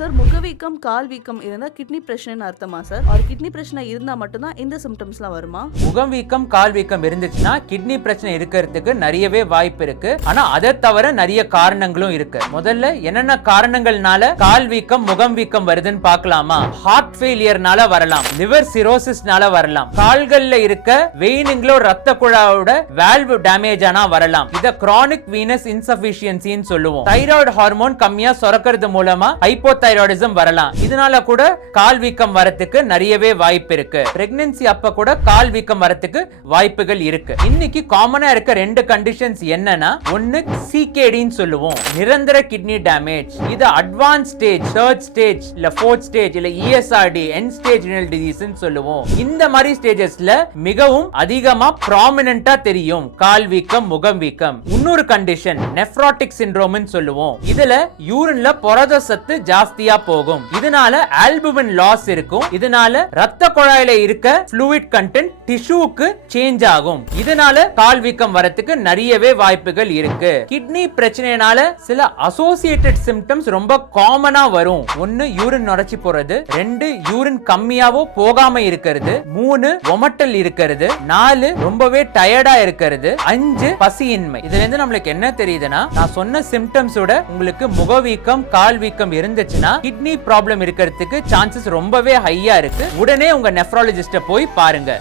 Sir முகவீக்கம் கால் வீக்கம் இருந்தா kidney பிரச்சனைன்னு அர்த்தமா சார்? ஒரு கிட்னி பிரச்சனை இருந்தா மட்டும்தான் இந்த சிம்டம்ஸ்லாம் வருமா? முகம் வீக்கம் கால் வீக்கம் இருந்துச்சுன்னா கிட்னி பிரச்சனை இருக்கிறதுக்கு நிறையவே வாய்ப்பு இருக்கு. ஆனா அதை தவிர நிறைய காரணங்களும் இருக்கு. முதல்ல என்னென்ன காரணங்கள்னால கால் வீக்கம் முகம் வீக்கம் வருதுன்னு பார்க்கலாமா? ஹார்ட் ஃபெயிலியர்னால வரலாம், லிவர் சிரோசிஸ்னால வரலாம், கால்கள்ல இருக்க வெயினுங்களோ ரத்த குழாயோட வால்வ் டேமேஜ் ஆனா வரலாம். இத கிரானிக் வீனஸ் இன்சஃபிஷியன்சின்னு சொல்லுவோம். தைராய்டு ஹார்மோன் கம்மியா சுரக்கிறது மூலமா ஹைப்போதைராய்டிசம் வரலாம். இதனால கூட கால் வீக்கம் வரத்துக்கு நிறையவே வாய்ப்பு இருக்கு. பிரெக்னன்சி அப்ப கூட கால் வீக்கம் வரத்துக்கு வாய்ப்புகள் இருக்கு. இன்னைக்கு காமனா இருக்க ரெண்டு கண்டிஷன்ஸ் என்னன்னா, ஒன்னு சிகேடின்னு சொல்லுவோம், நிரந்தர கிட்னி டேமேஜ். இது அட்வான்ஸ் ஸ்டேஜ், தேர்ட் ஸ்டேஜ் இல்ல ஃபோர்த் ஸ்டேஜ் இல்ல ESRD எண்ட் ஸ்டேஜ் ரினல் டிசீஸ்னு சொல்லுவோம். இந்த மாதிரி ஸ்டேஜஸ்ல மிகவும் அதிகமா ப்ராமினென்ட்டா தெரியும் கால் வீக்கம் முகம் வீக்கம். இன்னொரு கண்டிஷன் நெஃப்ரோட்டிக் சிண்ட்ரோம்னு சொல்லுவோம். இதுல யூரின்ல புரத சத்து ஜாஸ்தியா போகும். இதனால ஆல்புமின் லாஸ் இருக்கும். இதனால ரத்த குழாயில இருக்க ஃப்ளூயிட் கண்டென்ட் டிஷ்யூக்கு சேஞ்ச் ஆகும். இதனால கால் வீக்கம் வரத்துக்கு நிறையவே வாய்ப்புகள் இருக்கு. கிட்னி பிரச்சனைனால சில அசோசியேட்டட் சிம்டம்ஸ் ரொம்ப காமனா வரும். ஒன்னு யூரின் நுரைச்சி போறது, ரெண்டு யூரின் கம்மியாவோ போகாம இருக்கிறது, மூணு ஒமட்டல் இருக்கிறது, நாலு ரொம்பவே டயர்டா இருக்கிறது, அஞ்சு பசியின்மை. இதுல இருந்து நம்மளுக்கு என்ன தெரியுதுன்னா, நான் சொன்ன சிம்டம்ஸோட உங்களுக்கு முகவீக்கம் கால் வீக்கம் இருந்துச்சுன்னா கிட்னி ப்ராப்ளம் இருக்கிறதுக்கு சான்சஸ் ரொம்பவே ஹையா இருக்கு. உடனே உங்க நெஃப்ராலஜிஸ்ட போய் பாருங்க.